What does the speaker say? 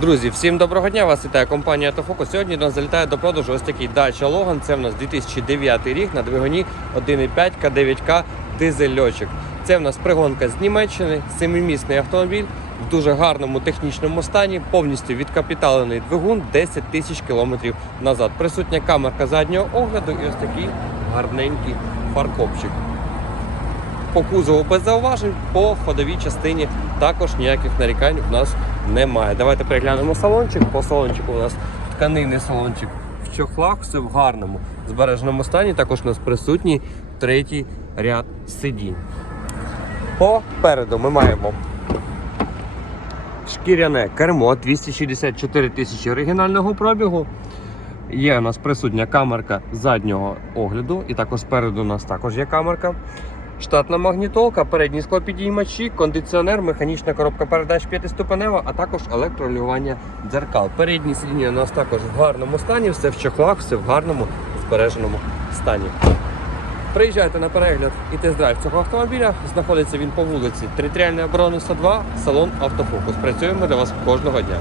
Друзі, всім доброго дня! Вас вітає компанія Автофокус. Сьогодні до нас залітає до продажу ось такий Dacia Logan. Це в нас 2009 рік на двигуні 1.5 К9К дизельочок. Це в нас пригонка з Німеччини, семимісний автомобіль в дуже гарному технічному стані, повністю відкапіталений двигун 10 тисяч кілометрів назад. Присутня камерка заднього огляду і ось такий гарненький фаркопчик. По кузову без зауважень, по ходовій частині також ніяких нарікань в нас немає. Давайте переглянемо салончик. По салончику у нас тканинний салончик в чохлах, все в гарному збереженому стані. Також у нас присутній третій ряд сидінь. Попереду ми маємо шкіряне кермо 264 тисячі оригінального пробігу. Є у нас присутня камерка заднього огляду, і також спереду у нас також є камерка. Штатна магнітолка, передні склопідіймачі, кондиціонер, механічна коробка передач п'ятиступенева, а також електролювання дзеркал. Передні сидіння у нас також в гарному стані, все в чохлах, все в гарному збереженому стані. Приїжджайте на перегляд і тест-драйв цього автомобіля. Знаходиться він по вулиці Територіальної оборони 102, салон Автофокус. Працюємо для вас кожного дня.